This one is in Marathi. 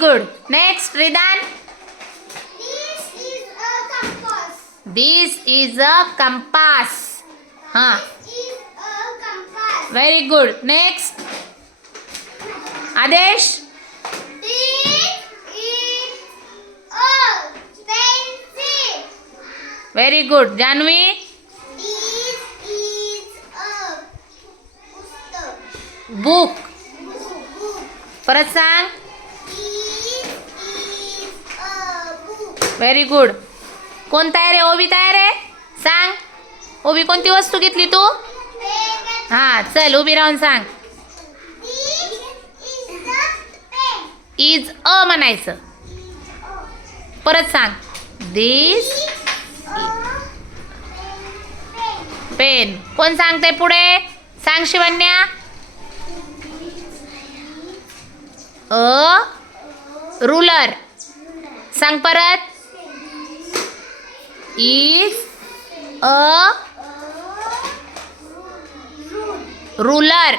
Good. Next Ridan. This is a compass. हां. This is a compass. Very good. Next Aadesh. This is a pencil. Very good. Janhavi. This is a पुस्तक. बुक. Book. परत सांग. This is a book. Very good. कोण तयार आहे? ओबी तयार आहे? सांग. ओबी कोणती वस्तू घेतली तू? हां चल उभी राहून सांग. This is the pen. Is a म्हणायचं. परत सांग. This pen. कोण सांगते पुढे? सांग शिवन्या. A ruler. सांग परत. Is a ruler.